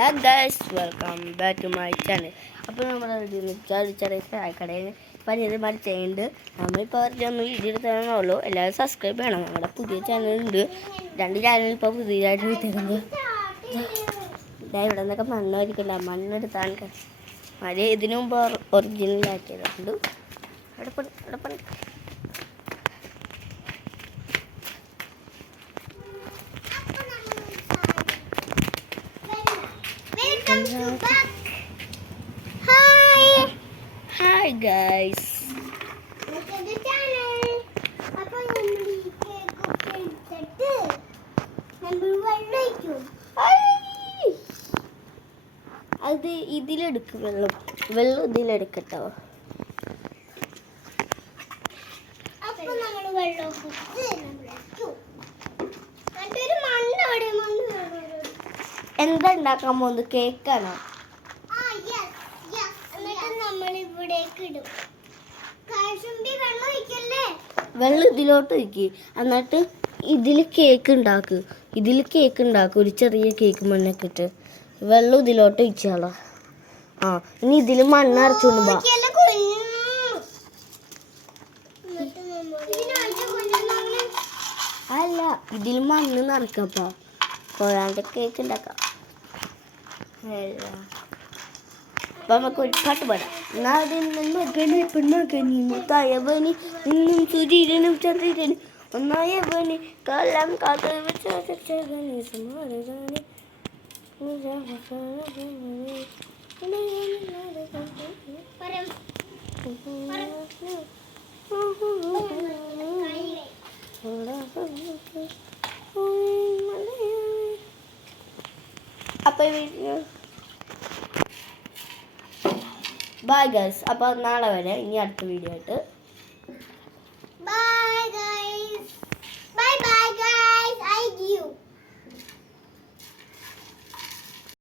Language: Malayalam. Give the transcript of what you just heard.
Hello guys, welcome back to my channel. അപ്പോൾ നമ്മൾ ചെറിയ കടയിൽ പനിമാരി ചെയ്യുന്നുണ്ട്. നമ്മളിപ്പോൾ ഒന്ന് വീഡിയോ എടുത്താണുള്ളൂ. എല്ലാവരും സബ്സ്ക്രൈബ് ചെയ്യണം. നമ്മുടെ പുതിയ ചാനലുണ്ട്, 2 ചാനൽ ഇപ്പോൾ പുതിയതായിട്ട് എടുത്തിട്ടുണ്ട്. ഇവിടെ നിന്നൊക്കെ മണ്ണൊരിക്കില്ല, മണ്ണെടുത്താണ് മഴ ഇതിനു മുമ്പ് ഒറിജിനലാക്കിയതുകൊണ്ട് അവിടെ പണി Hi guys. അത് ഇതിലെടുക്കും, വെള്ളം ഇതിലെടുക്കട്ടോ. എന്താ ഉണ്ടാക്കാൻ പോകുന്നത്? കേക്കാണോ? വെള്ളം ഇതിലോട്ട് ഒഴിക്ക്, എന്നിട്ട് ഇതിൽ കേക്ക് ഉണ്ടാക്കും. ഒരു ചെറിയ കേക്ക് മണ്ണൊക്കെ ഇട്ട് വെള്ളം ഇതിലോട്ട് ഒഴിച്ചാളോ. ഇനി ഇതിൽ മണ്ണ് അരച്ചോണ്ട് പോ. അല്ല, ഇതിൽ മണ്ണ് നിറക്കപ്പാ, പോരാണ്ട് കേക്ക് ഉണ്ടാക്കാം. അപ്പം നമുക്ക് ഒരു പാട്ട് പാടാം. മുത്തായവനി ഇന്നും സുരീരനും ചന്ദ്രനും ഒന്നായവനി കാലം കാത്തു അപ്പം ബൈ ഗൈസ്. അപ്പോൾ നാളെ വരെ, ഇനി അടുത്ത വീഡിയോ ആയിട്ട്